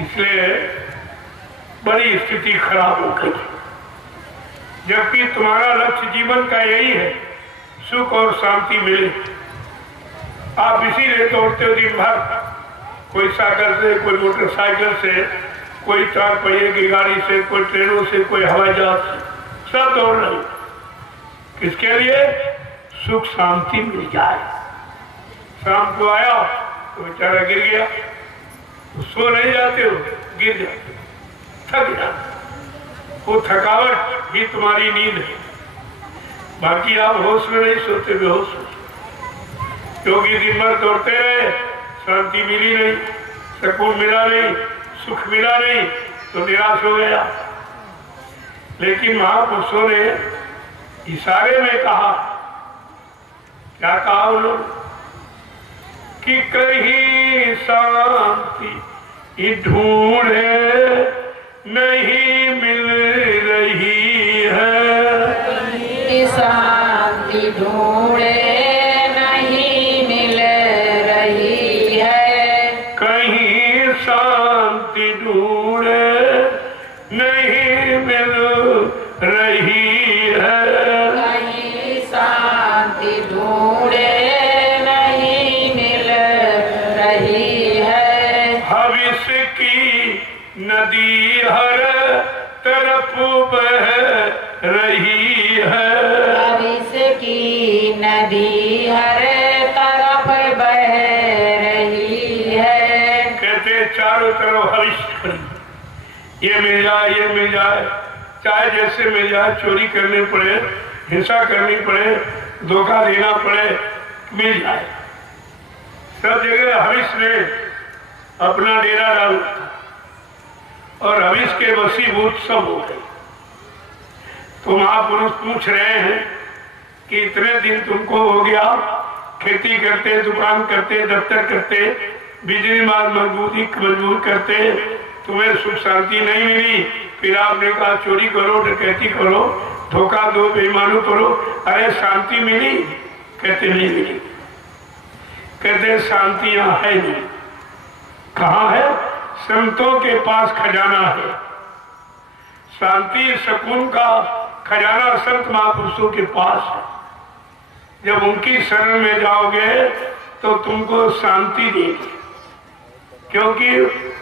इसलिए बड़ी स्थिति खराब हो गई। जबकि तुम्हारा लक्ष्य जीवन का यही है, सुख और शांति मिले। आप इसीलिए दौड़ते हो दिन भर, कोई साइकिल से, कोई मोटरसाइकिल से, कोई 4 पहिए की गाड़ी से, कोई ट्रेनों से, कोई हवाई जहाज से, सब दौड़ रहे। किसके लिए? सुख शांति मिल जाए। शाम को आया तो बेचारा गिर गया, तो सो नहीं जाते हो, गिर जाते हो, थक जाते। वो थकावट भी तुम्हारी नींद है। बाकी आप होश में नहीं सोते, बेहोश हो, क्योंकि दिन भर दौड़ते रहे, शांति मिली नहीं, सुकून मिला नहीं, सुख मिला नहीं, तो निराश हो गया। लेकिन महापुरुषों ने इशारे में कहा, क्या कहा उन्होंने? कि कहीं शांति ढूंढे नहीं मिल रही है, कहीं शांति ढूंढे नहीं मिल रही है, कहीं शांति ढूंढे नहीं मिल रही है, कहीं शांति ढूंढे नहीं मिल रही है। भविष्य की नदी हर तरफ बह रही है, भविष्य की नदी हर तरफ बह रही है। कहते चारों तरफ भविष्य खड़ी, ये मिल जाए, ये मिल जाए, चाहे जैसे मिल जाए, चोरी करनी पड़े, हिंसा करनी पड़े, धोखा देना पड़े, मिल जाए। सब जगह हविष ने अपना डेरा डाला और हविष के वशीभूत सब हो गए। तो महापुरुष पूछ रहे हैं कि इतने दिन तुमको हो गया, खेती करते, दुकान करते, दफ्तर करते, बिजली माल मजबूर करते, तुम्हें सुख शांति नहीं मिली। फिर आपने कहा चोरी करो, डकैती करो, धोखा दो, बेईमानी करो, अरे शांति मिली? कहते नहीं मिली। कहते शांति यहाँ है नहीं। कहाँ है? संतों के पास खजाना है। शांति सुकून का खजाना संत महापुरुषों के पास है। जब उनकी शरण में जाओगे तो तुमको शांति देगी, क्योंकि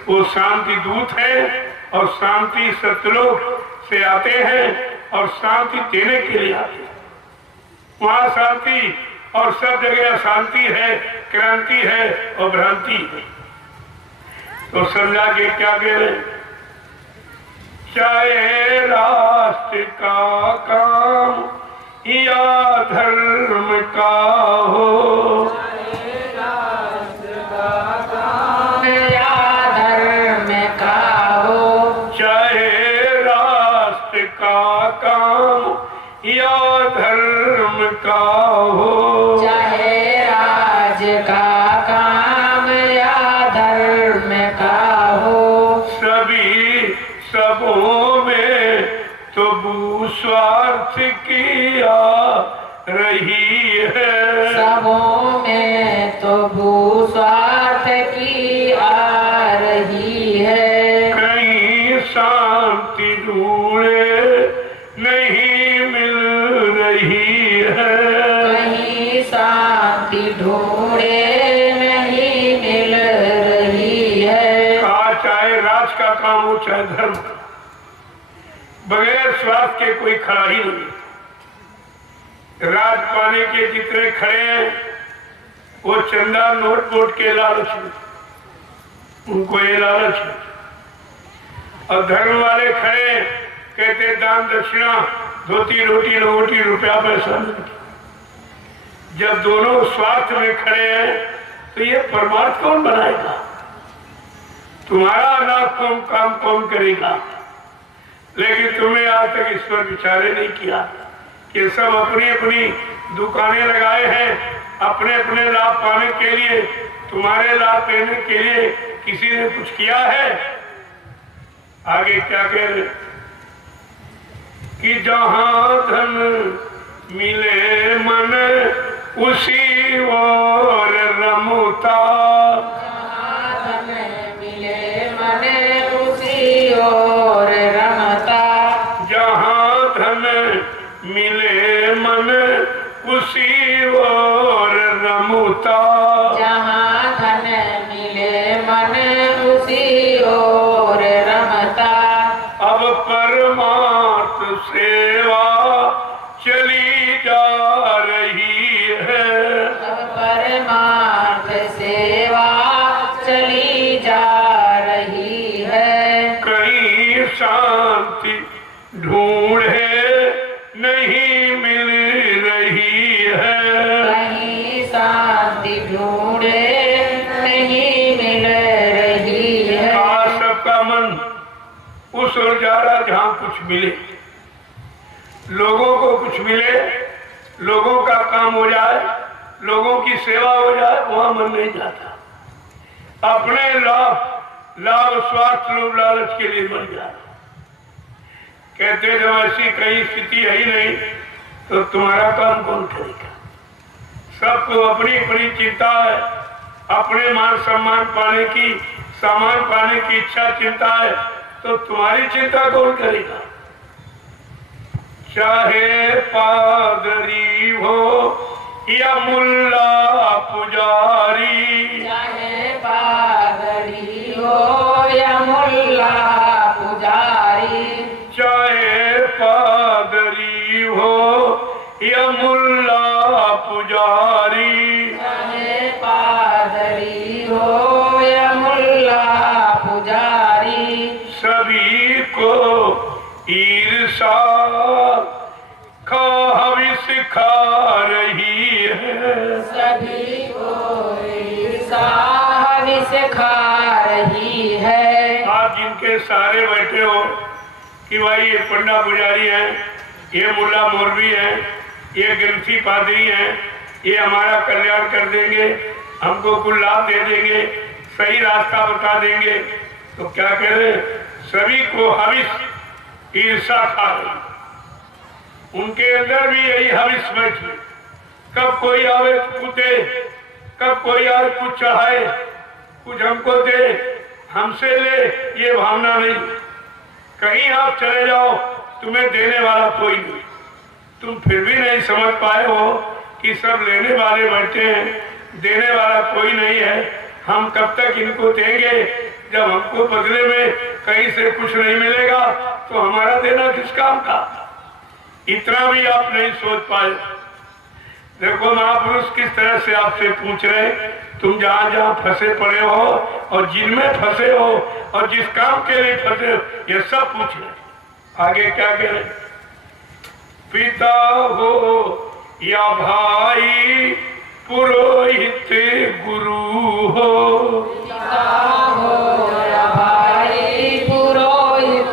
वो शांति दूत है और शांति सतलोक से आते हैं और शांति देने के लिए आते हैं। वहां शांति और सब जगह शांति है, क्रांति है और भ्रांति है। तो समझा के क्या कह रहे? चाहे राष्ट्र का काम या धर्म का हो, चाहे राष्ट्र का काम या धर्म का हो, चाहे राष्ट्र का काम या धर्म का हो, चाहे राज का काम या धर्म का हो, सभी सबों में तो भूस्वार्थ किया रही है, सबों में तो भूस्वार्थ की आ रही है। कहीं शांति ढूंढे नहीं मिल रही है, कहीं शांति ढूंढे नहीं मिल रही है। कहा चाहे राज का काम हो चाहे धर्म, बगैर स्वार्थ के कोई खड़ा ही नहीं। राज पाने के जितने खड़े हैं वो चंदा नोट वोट के लालच में, उनको ये लालच है। और धर्म वाले खड़े कहते दान दक्षिणा, धोती रोटी लंगोटी, रुपया पैसा नहीं। जब दोनों स्वार्थ में खड़े हैं तो ये परमार्थ कौन बनाएगा? तुम्हारा अनाथ काम कौन करेगा? लेकिन तुम्हें आज तक ईश्वर विचारे नहीं किया कि सब अपनी अपनी दुकानें लगाए हैं अपने अपने लाभ पाने के लिए। तुम्हारे लाभ लेने के लिए किसी ने कुछ किया है? आगे क्या कह रहे कि जहां धन मिले मन उसी और रमुता, जहाँ धन मिले मन मन उसी ओर रमता। अब परमार्थ सेवा चली जा रही है। अब परमार्थ सेवा चली जा रही है। कहीं शांति ढूंढे नहीं मिल रही है। कहीं शांति ढूंढे नहीं मिल रही है। आज सबका मन उस ओर जा रहा जहां कुछ मिले, लोगों को कुछ मिले, लोगों का काम हो जाए, लोगों की सेवा हो जाए, वहां मन नहीं जाता। अपने लाभ स्वार्थ लोभ लालच के लिए मन जा रहा। कहते जब ऐसी कहीं स्थिति है ही नहीं तो तुम्हारा काम कौन करेगा? सबको अपनी अपनी चिंता है, अपने मान सम्मान पाने की, सामान पाने की इच्छा चिंता है, तो तुम्हारी चिंता कौन करेगा? चाहे पादरी हो या मुल्ला पुजारी, चाहे पादरी हो या मुल्ला पुजारी, चाहे पादरी हो या मुल्ला पुजारी, चाहे पादरी हो या मुल्ला पुजारी, सभी को ईर्षा का हविष खा रही है। सभी को ईर्षा हविष खा रही है। आप जिनके सहारे बैठे हो कि भाई ये पंडा पुजारी है, ये मुल्ला मौलवी है, ये ग्रंथी पादरी है, ये हमारा कल्याण कर देंगे, हमको कुल लाभ दे देंगे, सही रास्ता बता देंगे, तो क्या करें? सभी को हविष ईर्षा खा रही। उनके अंदर भी यही हविष बैठी। कब कोई आवे तो कूदे, कब कोई आवे कुछ चढ़ाए, कुछ हमको दे, हमसे ले, ये भावना नहीं। कहीं आप चले जाओ, तुम्हें देने वाला कोई नहीं। तुम फिर भी नहीं समझ पाए हो कि सब लेने वाले बैठे हैं, देने वाला कोई नहीं है। हम कब तक इनको देंगे? जब हमको बदले में कहीं से कुछ नहीं मिलेगा तो हमारा देना किस काम का? इतना भी आप नहीं सोच पाए। देखो महापुरुष किस तरह से आपसे पूछ रहे, तुम जहां जहां फंसे पड़े हो और जिनमें फंसे हो और जिस काम के लिए फंसे हो, ये सब पूछ रहे। आगे क्या कह रहे? पिता हो या भाई, पुरोहित गुरु हो, पिता हो या भाई, पुरोहित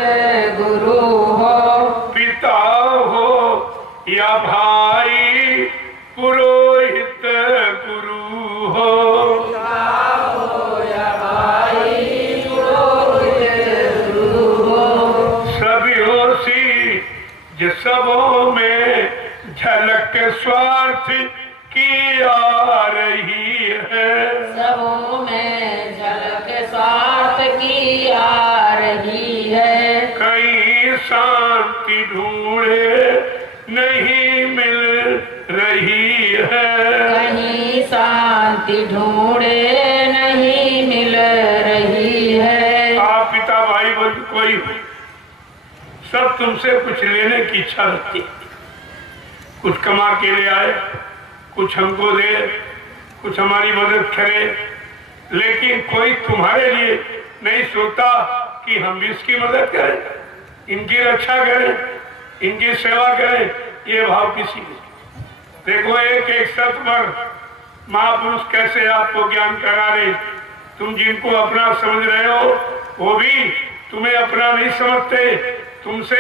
गुरु हो, पिता हो या भाई, पुरोहित गुरु हो, पिता हो या भाई, पुरोहित गुरु हो, सभी होशी जो सबों में झलक स्वार्थ की आ रही है। सबों में झलक स्वार्थ की आ रही है। कहीं शांति ढूंढे नहीं मिल रही है। कहीं शांति ढूंढे नहीं मिल रही है। आप पिता भाई बंधु कोई सब तुमसे कुछ लेने की इच्छा रखती, कुछ कमा के ले आए, कुछ हमको दे, कुछ हमारी मदद करे, लेकिन कोई तुम्हारे लिए नहीं सोचता कि हम भी इसकी मदद करें, इनकी रक्षा करें, इनकी सेवा करें। ये भाव किसी को देखो, एक एक शब्द पर महापुरुष कैसे आपको ज्ञान करा रहे। तुम जिनको अपना समझ रहे हो वो भी तुम्हें अपना नहीं समझते, तुमसे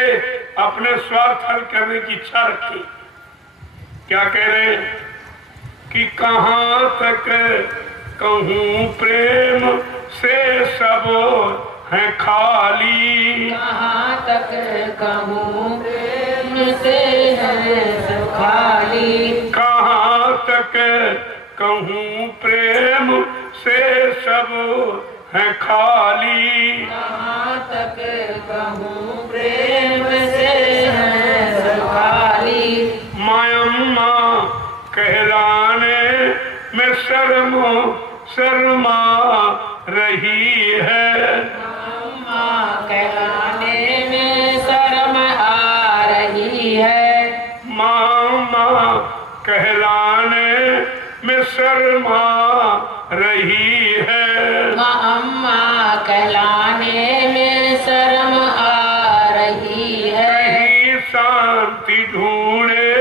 अपने स्वार्थ हल करने की इच्छा रखती। क्या कह रहे हैं कि कहाँ तक कहूँ प्रेम से सब है खाली, कहाँ तक कहूँ प्रेम से है सब खाली, कहाँ तक कहूँ प्रेम से सब है खाली, कहाँ तक कहूँ प्रेम से है सब खाली। मायम्मा कहलाने में शर्मा रही है। अम्मा कहलाने में शर्म आ रही है। मामा कहलाने में शर्मा रही है। अम्मा कहलाने में शर्म आ रही है। कहीं शांति ढूंढे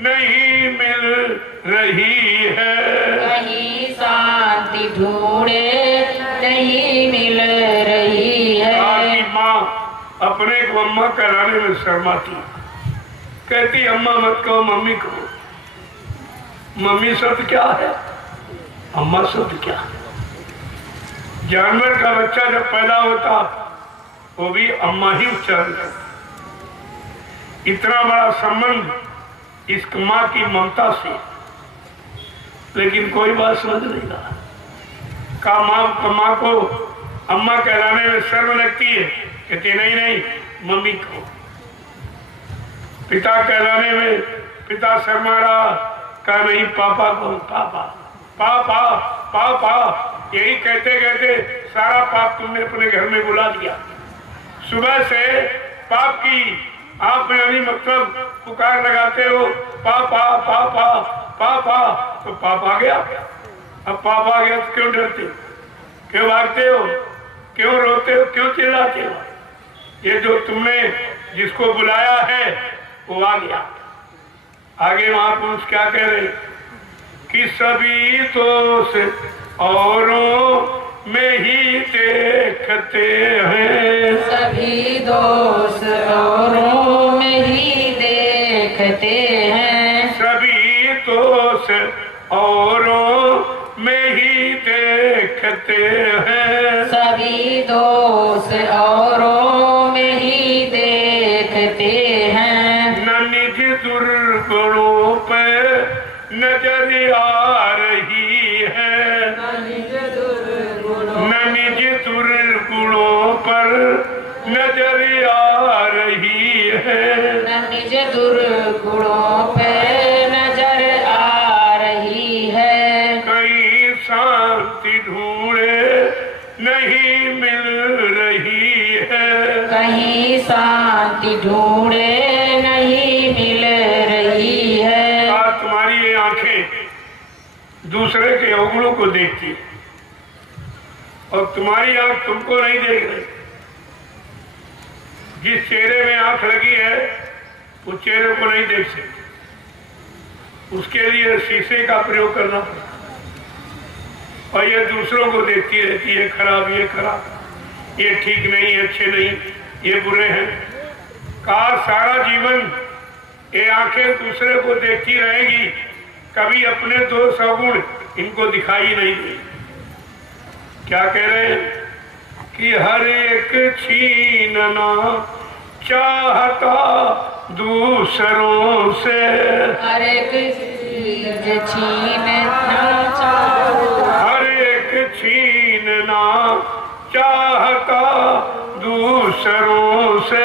नहीं मिल रही है। कहीं शांति ढूंढे नहीं मिल रही है। आपकी माँ अपने को अम्मा कहलाने में शर्माती, कहती अम्मा मत कहो मम्मी कहो। मम्मी शब्द क्या है, अम्मा शब्द क्या है? जानवर का बच्चा जब पैदा होता वो भी अम्मा ही उच्चारण करता। इतना बड़ा संबंध इस माँ की ममता से, लेकिन कोई बात समझ नहीं रहा। का माँ को अम्मा कहलाने में शर्म लगती है, कहती नहीं नहीं मम्मी को। पिता कहलाने में पिता शर्मा रहा, कहा नहीं पापा को, पापा पापा पापा। यही कहते कहते सारा पाप तुमने अपने घर में बुला दिया। सुबह से पाप की आप में अभी मतलब पुकार लगाते हो, पापा पापा पापा, तो पाप आ गया। अब पाप आ गया तो क्यों डरते हो, क्यों भागते हो, क्यों रोते हो, क्यों चिल्लाते हो? ये जो तुमने जिसको बुलाया है वो आ गया। आगे महापुरुष क्या कह रहे कि सभी दोष औरों में ही देखते हैं। सभी दोष औरों में ही देखते हैं। सभी दोष औरों में ही देखते हैं। सभी दोष औरों में ही देखते हैं। न निज दुर्गुणों पर नजर आ रही है। न निज दुर्गुणों पर नजर आ रही है। न निज दुर्गुणों पे नजर आ रही है। कहीं शांति ढूंढे नहीं मिल रही है। कहीं शांति ढूंढे नहीं मिल रही है। आज तुम्हारी ये आंखें दूसरे के अवगुणों को देखती है और तुम्हारी आंख तुमको नहीं देख रही। जिस चेहरे में आंख लगी है उस चेहरे को नहीं देख सकती, उसके लिए शीशे का प्रयोग करना पड़ता। और ये दूसरों को देखती रहती है, खराब, ये खराब, ये ठीक नहीं, अच्छे नहीं, ये बुरे हैं। कहा सारा जीवन ये आंखें दूसरे को देखती रहेगी, कभी अपने दोष अवगुण इनको दिखाई नहीं देगी। क्या कह रहे हैं कि हर एक छीनना चाहता दूसरों से। हर एक चीज छीनना चाहता। हर एक छीनना चाहता दूसरों से।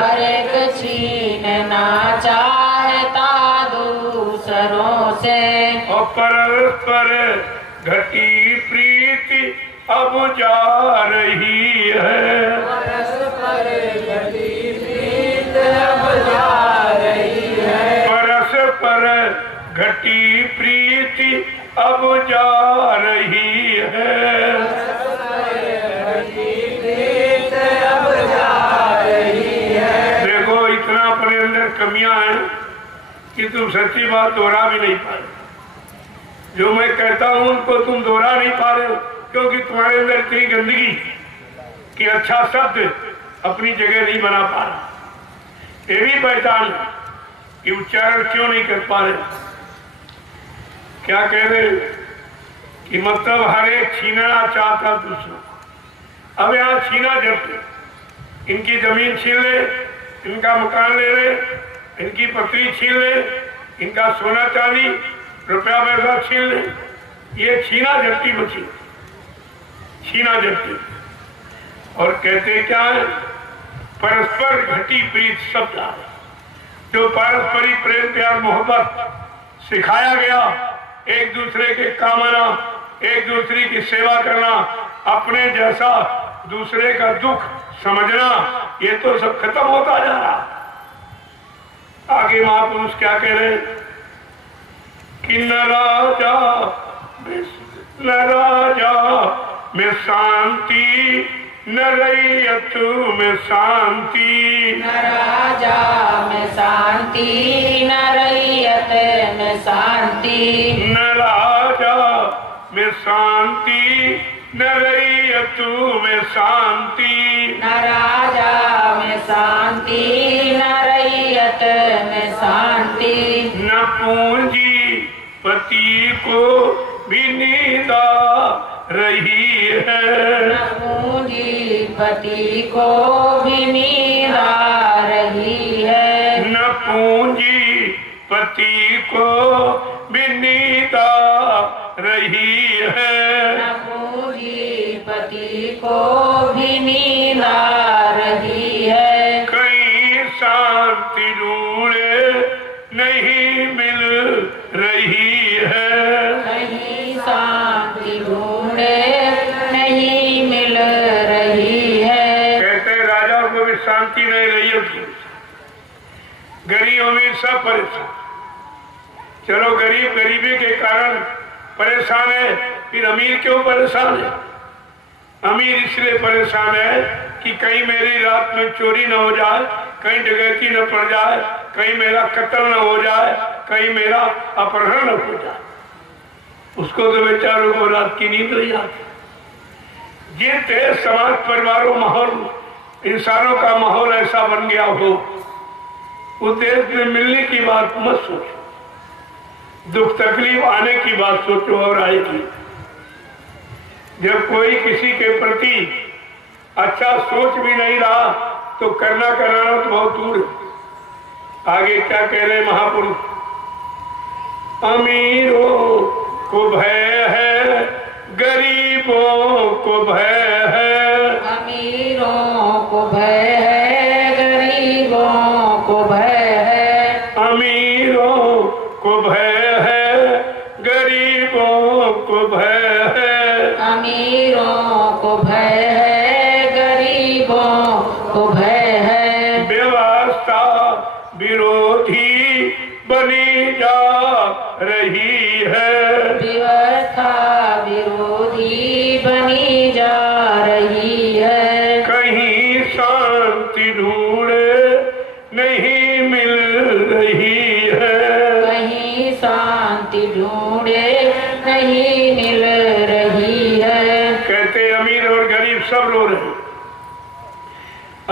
हर एक छीनना चाहता दूसरों से। और परस्पर घटी प्रीति अब जा रही है। परस्पर घटी प्रीत अब जा रही है। परस्पर घटी प्रीति अब जा रही है। अब जा रही है। देखो इतना अपने अंदर कमियां हैं कि तुम सच्ची बात दोहरा भी नहीं पा रहे। जो मैं कहता हूं उनको तुम दोहरा नहीं पा रहे हो, क्योंकि तुम्हारे अंदर इतनी गंदगी कि अच्छा शब्द अपनी जगह नहीं बना पा रहा। ये भी पहचान कि उच्चारण क्यों नहीं कर पा रहे। क्या कह रहे कि मतलब हर एक छीनना चाहता दूसरों। अब यहाँ छीना जब इनकी जमीन छीन ले, इनका मकान ले ले, इनकी पत्नी छीन ले, इनका सोना चांदी रुपया पैसा छीन ले, ये छीना झपटी मची, छीना झपटी। और कहते क्या है, परस्पर घटी प्रीत शब्द है। जो पारस्परिक प्रेम प्यार मोहब्बत सिखाया गया, एक दूसरे के काम आना, एक दूसरे की सेवा करना, अपने जैसा दूसरे का दुख समझना, ये तो सब खत्म होता जा रहा। आगे महापुरुष क्या कह रहे कि न राजा में शांति, न रैयत में शांति, न राजा में शांति, न रैयत में शांति, न राजा में शांति, न रैयत में शांति, न राजा में शांति, न रैयत में शांति, न पूंजी पति को भी निदा रही है, न पूंजीपति को भी निदा रही है, न पूंजीपति को भी निदा रही है, न पूंजीपति को भी निदा रही है, कहीं शांति ढूंढे नहीं मिल रही है, कहीं शांति ढूंढे नहीं मिल रही है। कहते राजा को भी शांति नहीं रही है, गरीब अमीर सब परेशान। चलो गरीब गरीबी के कारण परेशान है, फिर अमीर क्यों परेशान है? अमीर इसलिए परेशान है कि कहीं मेरी रात में चोरी न हो जाए, कहीं डकैती न पड़ जाए, कहीं मेरा कत्ल न हो जाए, कहीं मेरा अपहरण न हो जाए। उसको तो बेचारों को रात की नींद नहीं आती। जिस देश समाज परिवारों माहौल इंसानों का माहौल ऐसा बन गया हो, उस देश में मिलने की बात मत सोचो, दुख तकलीफ आने की बात सोचो और आएगी। जब कोई किसी के प्रति अच्छा सोच भी नहीं रहा तो करना कराना तो बहुत दूर है। आगे क्या कह रहे महापुरुष, अमीरों को भय है, गरीबों को भय है, अमीरों को भय है, गरीबों को भय है, अमीरों को भय है, गरीबों को भय है, अमीरों को भय है, गरीबों को भय है, व्यवस्था विरोधी बनी जा रही है, व्यवस्था विरोधी बनी जा रही है, कहीं शांति ढूंढे नहीं मिल रही है, कहीं शांति ढूंढे नहीं मिल रही है। कहते अमीर और गरीब सब रो रहे हैं।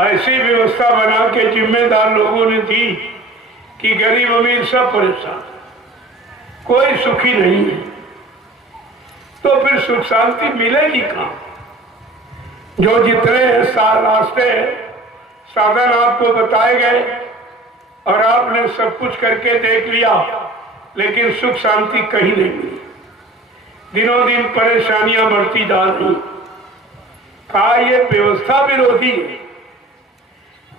ऐसी व्यवस्था बना के जिम्मेदार लोगों ने दी कि गरीब अमीर सब परेशान, कोई सुखी नहीं है। तो फिर सुख शांति मिलेगी कहाँ? जो जितने रास्ते साधन आपको बताए गए और आपने सब कुछ करके देख लिया, लेकिन सुख शांति कहीं नहीं मिली। दिनों दिन परेशानियां बढ़ती जा रही। कहा ये व्यवस्था विरोधी है।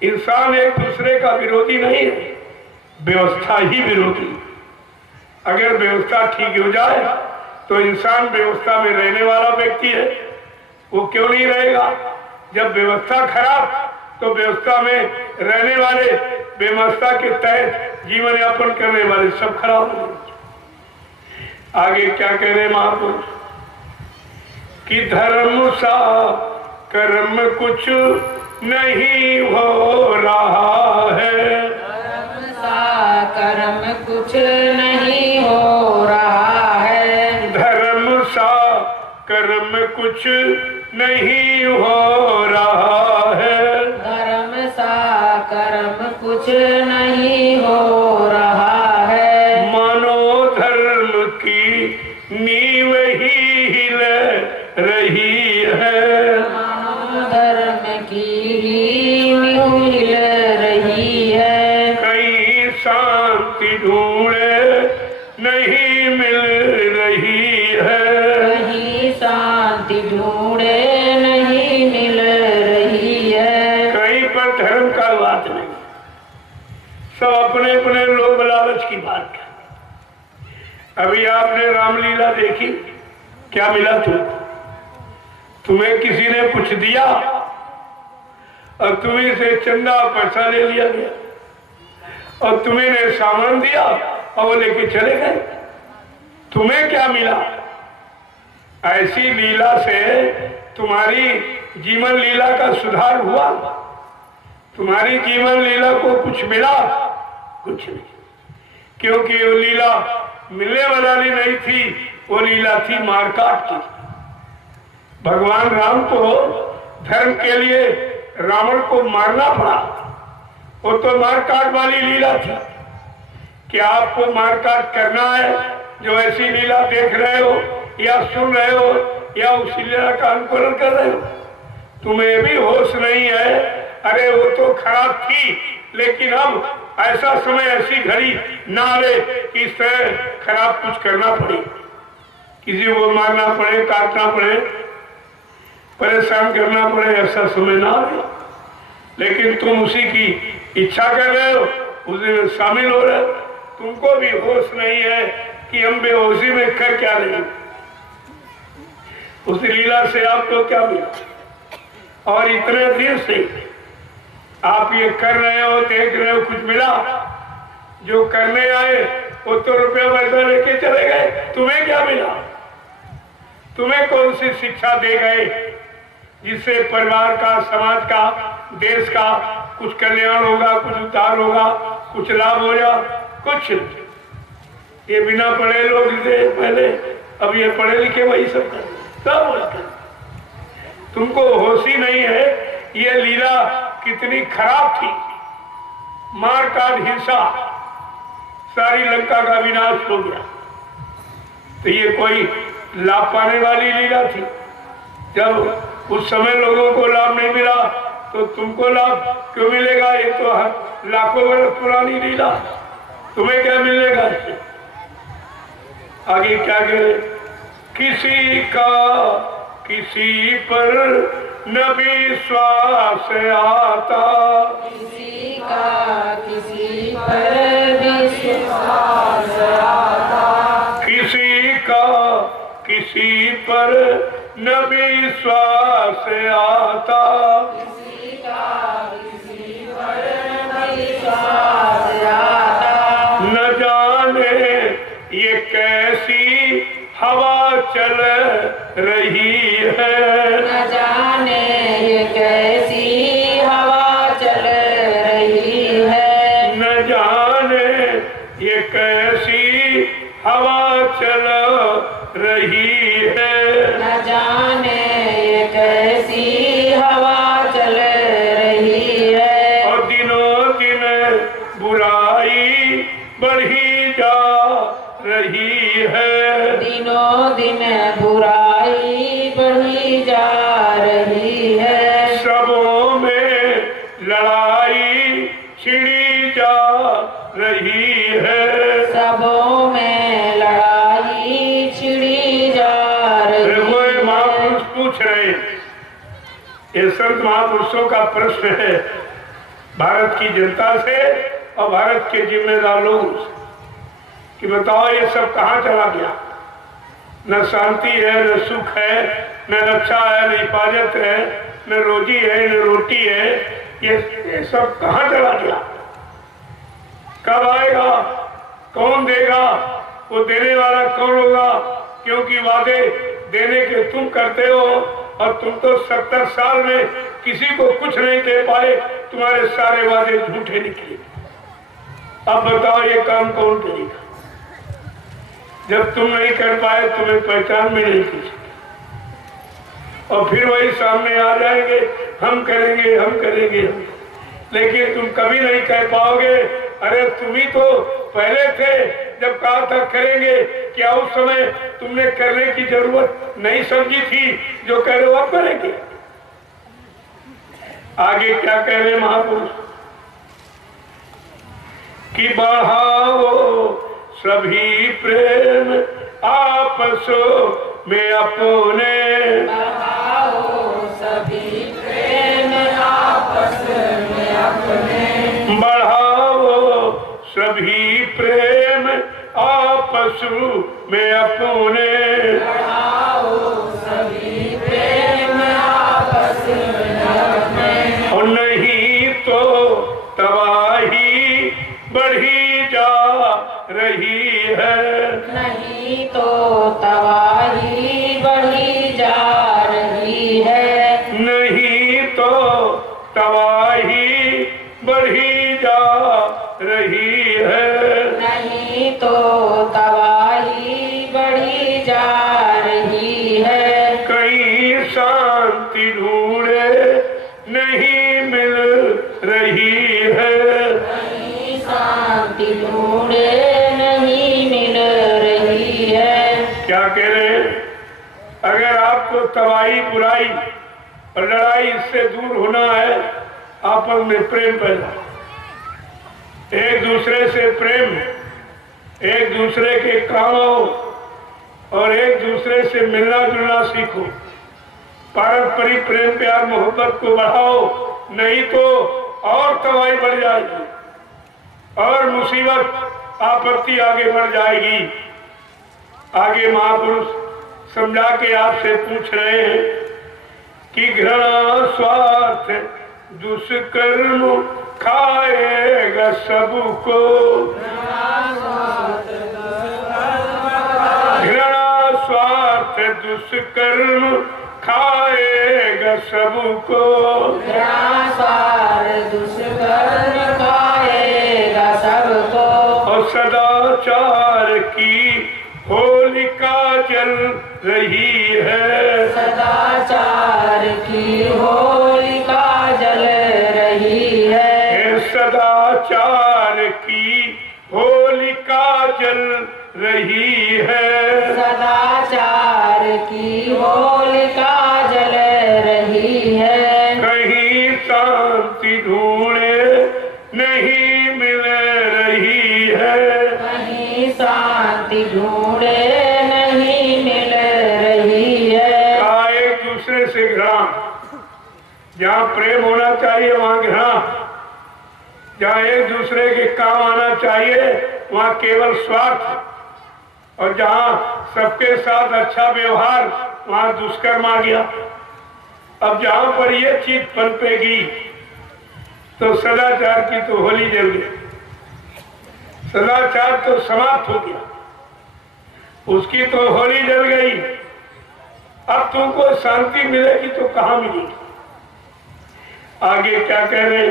इंसान एक दूसरे का विरोधी नहीं है, व्यवस्था ही विरोधी। अगर व्यवस्था ठीक हो जाए तो इंसान व्यवस्था में रहने वाला व्यक्ति है, वो क्यों नहीं रहेगा? जब व्यवस्था खराब तो व्यवस्था में रहने वाले, व्यवस्था के तहत जीवन यापन करने वाले सब खराब हो गए। आगे क्या कह रहे महापुरुष कि धर्म सा कर्म कुछ नहीं हो रहा है, धर्म सा कर्म कुछ नहीं हो रहा है, धर्म सा कर्म कुछ नहीं हो रहा है, धर्म सा कर्म कुछ नहीं हो रहा है, मनोधर्म की नींव ही हिल रही है, धर्म की नींव हिल रही है, कहीं शांति ढूंढे नहीं मिल रही है, कहीं शांति ढूंढे नहीं मिल रही है, कहीं पर धर्म का बात नहीं, सब अपने अपने लोभ लालच की बात है। अभी आपने रामलीला देखी, क्या मिला? तुम्हें किसी ने कुछ दिया और तुम्हें से चंदा पैसा ले लिया गया और तुम्हें ने सामान दिया और वो लेके चले गए, तुम्हें क्या मिला? ऐसी लीला से तुम्हारी जीवन लीला का सुधार हुआ? तुम्हारी जीवन लीला को कुछ मिला? कुछ नहीं, क्योंकि वो लीला मिलने वाली नहीं थी, वो लीला थी मारकाट की। भगवान राम को धर्म के लिए रावण को मारना पड़ा, वो तो मारकाट वाली लीला थी। क्या आपको मारकाट करना है? जो ऐसी लीला देख रहे हो या सुन रहे हो या उस लीला का अनुकरण कर रहे हो, तुम्हें भी होश नहीं है। अरे वो तो खराब थी, लेकिन अब ऐसा समय, ऐसी घड़ी ना आवे कि इस तरह खराब कुछ करना पड़े, किसी को मारना पड़े, काटना पड़े, परेशान करना पड़े, ऐसा समय ना आवे। लेकिन तुम उसी की इच्छा कर रहे हो, उसी में शामिल हो रहे हो। तुमको भी होश नहीं है कि हम बेहोशी में कर क्या रहे, उस लीला से आपको क्या मिला? और इतने दिन से आप ये कर रहे हो, देख रहे हो, कुछ मिला? जो करने आए वो तो रुपया पैसा लेके चले गए, तुम्हें क्या मिला? तुम्हें कौन सी शिक्षा दे गए जिससे परिवार का, समाज का, देश का कुछ कल्याण होगा, कुछ उद्धार होगा, कुछ लाभ होगा? कुछ। ये बिना पढ़े लोग थे पहले, अब ये पढ़े लिखे वही सब कर, सब तुमको होश ही नहीं है। ये लीला कितनी खराब थी, मार काट, हिंसा, सारी लंका का विनाश हो गया। तो ये कोई लाभ पाने वाली लीला थी? जब उस समय लोगों को लाभ नहीं मिला तो तुमको लाभ क्यों मिलेगा? ये तो लाखों वर्ष पुरानी लीला, तुम्हें क्या मिलेगा? आगे क्या कहे? किसी का किसी पर न विश्वास आता, किसी का किसी पर विश्वास आता, किसी का किसी पर न विश्वास आता, किसी का किसी पर विश्वास आता। न जाने ये कैसी हवा चल रही है, न जाने ये कैसी हवा चल रही है, न जाने ये कैसी हवा चल रही है, न जाने ये कैसी हवा चल रही है। और दिनों दिन बुराई बढ़ी जा रही है, दिनों दिन बुराई बढ़ी जा रही है, सबों में लड़ाई छिड़ी जा रही है, सबों में लड़ाई छिड़ी जा रही वो है। महापुरुष पूछ रहे, ये संत महापुरुषों का प्रश्न है भारत की जनता से और भारत के जिम्मेदार लोगों से कि बताओ ये सब कहाँ चला गया? न शांति है, न सुख है, न रक्षा है, न हिफाजत है, न रोजी है, न रोटी है, ये सब कहाँ चला गया? कब आएगा? कौन देगा? वो देने वाला कौन होगा? क्योंकि वादे देने के तुम करते हो और तुम तो 70 साल में किसी को कुछ नहीं दे पाए, तुम्हारे सारे वादे झूठे निकले। अब बताओ ये काम कौन करेगा? जब तुम नहीं कर पाए, तुम्हें पहचान में नहीं किसी, और फिर वही सामने आ जाएंगे, हम करेंगे, हम करेंगे, हम। लेकिन तुम कभी नहीं कह पाओगे, अरे तुम ही तो पहले थे जब कहा था करेंगे। क्या उस समय तुमने करने की जरूरत नहीं समझी थी? जो कह रहे हो अब करेंगे। आगे क्या कह रहे महापुरुष कि बढ़ाओ सभी प्रेम आपसों में अपने, बढ़ाओ सभी प्रेम आपस में अपने, बढ़ाओ सभी प्रेम आपस में अपने, बढ़ाओ सभी प्रेम और नहीं तो तबाही बढ़ी जा रही है, नहीं तो तबाही बढ़ी जा रही है, नहीं तो तबाही बढ़ी जा रही है, नहीं तो तबाही बढ़ी जा रही है। कहीं शांति ढूंढे नहीं मिल रही है, कहीं शांति ढूंढे नहीं मिल रही है। क्या कह रहे हैं? अगर आपको तबाही बुराई और लड़ाई इससे दूर होना है, आपस में प्रेम पैदा, एक दूसरे से प्रेम, एक दूसरे के काम आओ और एक दूसरे से मिलना जुलना सीखो, पारंपरिक प्रेम प्यार मोहब्बत को बढ़ाओ, नहीं तो और तबाही बढ़ जाएगी और मुसीबत आपत्ति आगे बढ़ जाएगी। आगे महापुरुष समझा के आपसे पूछ रहे हैं कि घृणा स्वार्थ दुष्कर्म खाएगा सबको, घृणा स्वार्थ दुष्कर्म खाएगा सबको, दुष्कर्म खाएगा सबको। और सदाचार की होलिका जल रही है, सदाचार की होलिका जल रही है, सदाचार की होलिका जल रही है, सदाचार की होलिका जल रही है। कहीं शांति ढूंढे नहीं मिल रही है, कहीं शांति ढूंढे नहीं मिल रही है। का एक दूसरे से घृणा, जहाँ प्रेम होना चाहिए वहाँ घृणा, जहाँ एक दूसरे के काम आना चाहिए वहाँ केवल स्वार्थ, और जहाँ सबके साथ अच्छा व्यवहार वहाँ दुष्कर्म आ गया। अब जहाँ पर ये चीज पनपेगी तो सदाचार की तो होली जल गई, सदाचार तो समाप्त हो गया, उसकी तो होली जल गई। अब तुमको शांति मिलेगी तो कहाँ मिलेगी? आगे क्या कह रहे?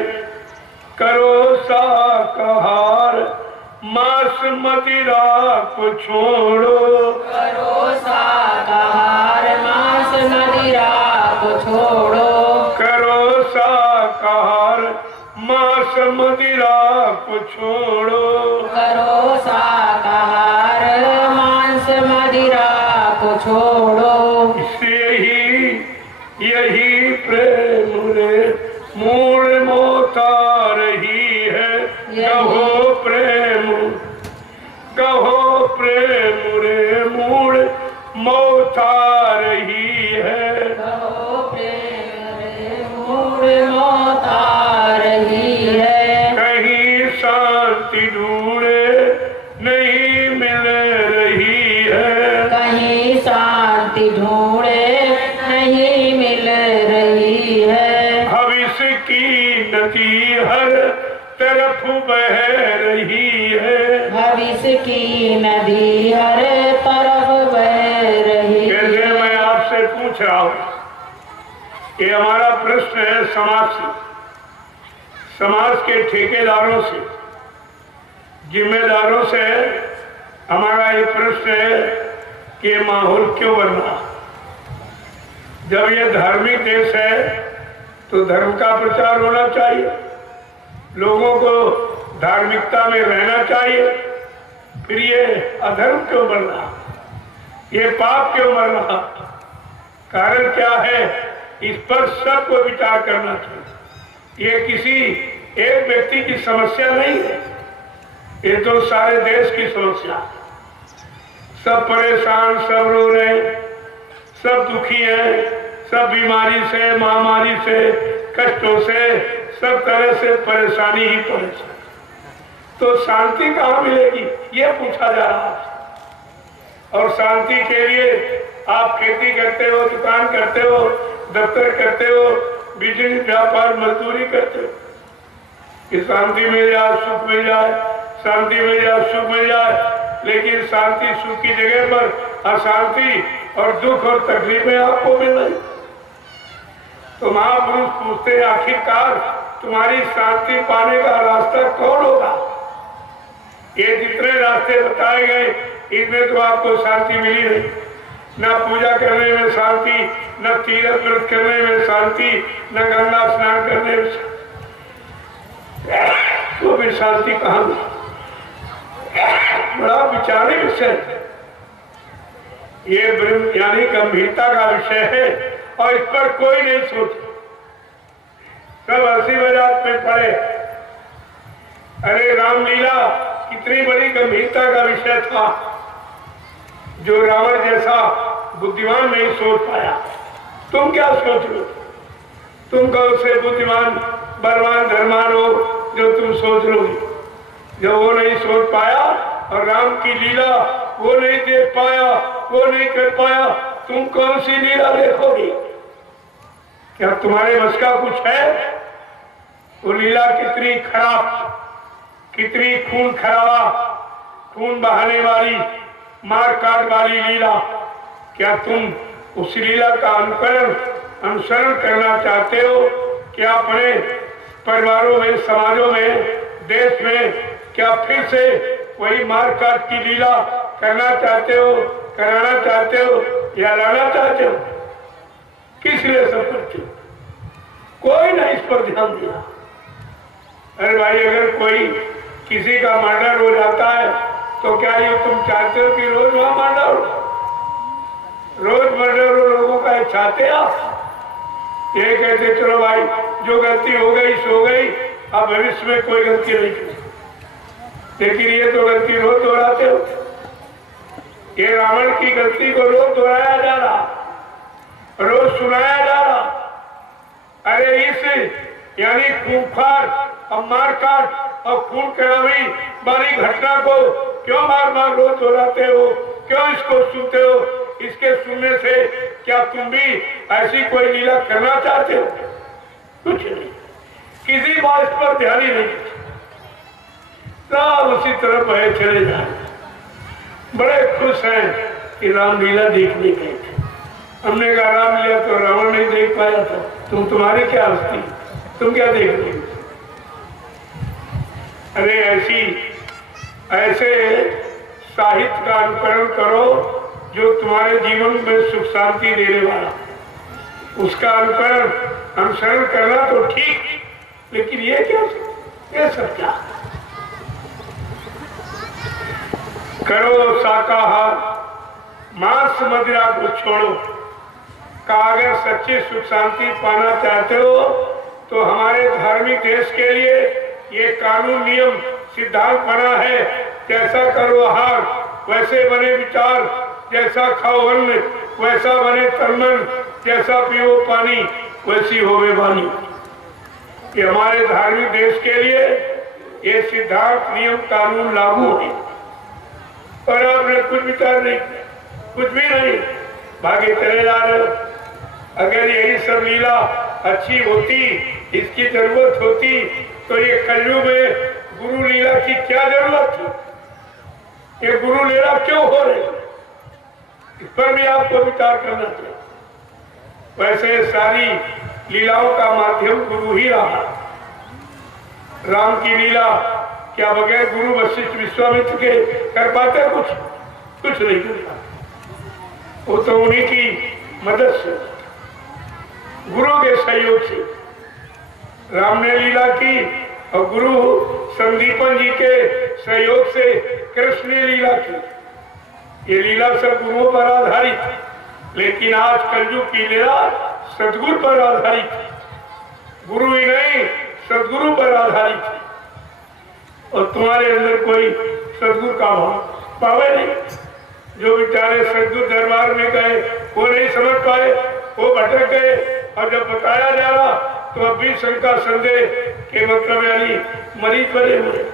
करो शाकाहार मांस मदिरा को छोड़ो, करो शाकाहार मांस मदिरा को छोड़ो, करो शाकाहार मांस मदिरा को छोड़ो, करो शाकाहार मांस मदिरा को छोड़ो। यही प्रेम रे मूल मोता रही है, कहो प्रेम, कहो प्रेम रे मूल मोता रही है, कहो प्रेम रे मूल मोता रही है। कहीं शांति ढूंढे नहीं मिल रही है, कहीं शांति ढूंढे नहीं मिल रही है। भविष्य की नदी हर तरफ बह रही है, भविष्य की नदी हर तरफ बह रही है। जैसे मैं आपसे पूछ रहा हूँ, ये हमारा प्रश्न है समाज से, समाज के ठेकेदारों से, जिम्मेदारों से हमारा ये प्रश्न है कि ये माहौल क्यों बनना? जब ये धार्मिक देश है तो धर्म का प्रचार होना चाहिए, लोगों को धार्मिकता में रहना चाहिए, फिर ये अधर्म क्यों बढ़ना, ये पाप क्यों बढ़ना? कारण क्या है? इस पर सबको विचार करना चाहिए। ये किसी एक व्यक्ति की समस्या नहीं है, ये तो सारे देश की समस्या। सब परेशान, सब रो रहे, सब दुखी है, सब बीमारी से, महामारी से, कष्टों से, सब तरह से परेशानी ही परेशानी। तो शांति कहाँ मिलेगी, ये पूछा जा रहा है। और शांति के लिए आप खेती करते हो, दुकान करते हो, दफ्तर करते हो, बिजनेस व्यापार मजदूरी करते हो कि शांति मिल जाए, सुख मिल जाए, शांति मिल जाए, सुख मिल जाए। लेकिन शांति सुख की जगह पर अशांति और दुख और तकलीफें आपको मिल रही। तो महापुरुष पूछते आखिरकार तुम्हारी शांति पाने का रास्ता कौन होगा? ये जितने रास्ते बताए गए इनमें तो आपको शांति मिली नहीं। न पूजा करने में शांति, न तीर्थ व्रत करने में शांति, न गंगा स्नान करने में, तो भी शांति कहाँ? बड़ा विचारी विषय, ये ब्रह्म यानी गंभीरता का विषय है और इस पर कोई नहीं सोच। सब हंसी मजाक में पड़े। अरे रामलीला कितनी बड़ी गंभीरता का विषय था जो रावण जैसा बुद्धिमान नहीं सोच पाया। तुम क्या सोच लो? तुम कौन से बुद्धिमान बलवान धर्मान हो जो तुम सोच लोगे? जब वो नहीं सोच पाया और राम की लीला वो नहीं देख पाया, वो नहीं कर पाया, तुम कौन सी लीला देखोगे? क्या तुम्हारे बस का कुछ है? वो लीला कितनी खराब, कितनी खून खराबा, खून बहाने वाली, मार काट वाली लीला, क्या तुम उस लीला का अनुसरण करना चाहते हो? क्या अपने परिवारों में, समाजों में, देश में क्या फिर से वही मार काट की लीला करना चाहते हो, कराना चाहते हो या लाना चाहते हो? किस लिए सब करते हो? कोई नहीं इस पर ध्यान दिया। अरे भाई, अगर कोई किसी का मर्डर हो जाता है तो क्या ये तुम चाहते हो कि रोज वहां मर्डर हो? रोज मर्डर हो लोगों का चाहते आप? ये कहते चलो भाई जो गलती हो गई सो गई, अब भविष्य में कोई गलती नहीं करेगी। लेकिन ये तो गलती रोज दोहराते हो। ये रावण की गलती को रोज दोहराया जा रहा, रोज सुनाया जा रहा। अरे इस यानी खूंखार और मारकाट और खून खराबी वाली घटना को क्यों बार बार रोज दोहराते हो? क्यों इसको सुनते हो? इसके सुनने से क्या तुम भी ऐसी कोई लीला करना चाहते हो? कुछ नहीं, किसी बात पर ध्यान ही नहीं, सब उसी तरफ बहे चले जाए। बड़े खुश हैं कि रामलीला देखने गए थे। हमने कहा रामलीला तो रावण नहीं देख पाया था, तुम्हारी क्या हस्ती, तुम क्या देख रहे? अरे ऐसे साहित्य का अनुकरण करो जो तुम्हारे जीवन में सुख शांति देने वाला, उसका अनुसरण करना तो ठीक, लेकिन ये क्या, ये सब क्या? करो शाकाहार, मांस मदिरा को छोड़ो। का अगर सच्ची सुख शांति पाना चाहते हो तो हमारे धार्मिक देश के लिए ये कानून नियम सिद्धांत बना है, जैसा करो आहार वैसे बने विचार, जैसा खाओ अन्न वैसा बने तन मन, जैसा पियो पानी वैसी होवे वाणी। ये हमारे धार्मिक देश के लिए ये सिद्धांत नियम कानून लागू है और आपने कुछ विचार नहीं, कुछ भी नहीं, भागे चले जा रहे हो। अगर यही सब लीला अच्छी होती, इसकी जरूरत होती तो ये कलयुग में गुरु लीला की क्या जरूरत थी? ये गुरु लीला क्यों हो रही, इस पर भी आपको विचार करना चाहिए। वैसे सारी लीलाओं का माध्यम गुरु ही रहा। राम की लीला क्या बगैर गुरु वशिष्ठ विश्वामित्र के कर पाते? कुछ नहीं करता। वो तो उन्हीं की मदद से, गुरु के सहयोग से राम ने लीला की और गुरु संदीपन जी के सहयोग से कृष्ण ने लीला की। ये लीला सब गुरुओं पर आधारित, लेकिन आज कलयुग की लीला सदगुरु पर आधारित, गुरु ही नहीं सदगुरु पर आधारित। और तुम्हारे अंदर कोई सदगुरु का भाव पावे नहीं। जो बेचारे सदगुरु दरबार में गए वो नहीं समझ पाए, वो भटक गए, और जब बताया जा रहा तो अब भी शंका संदेह के मतलब यानी मरीज बने हुए।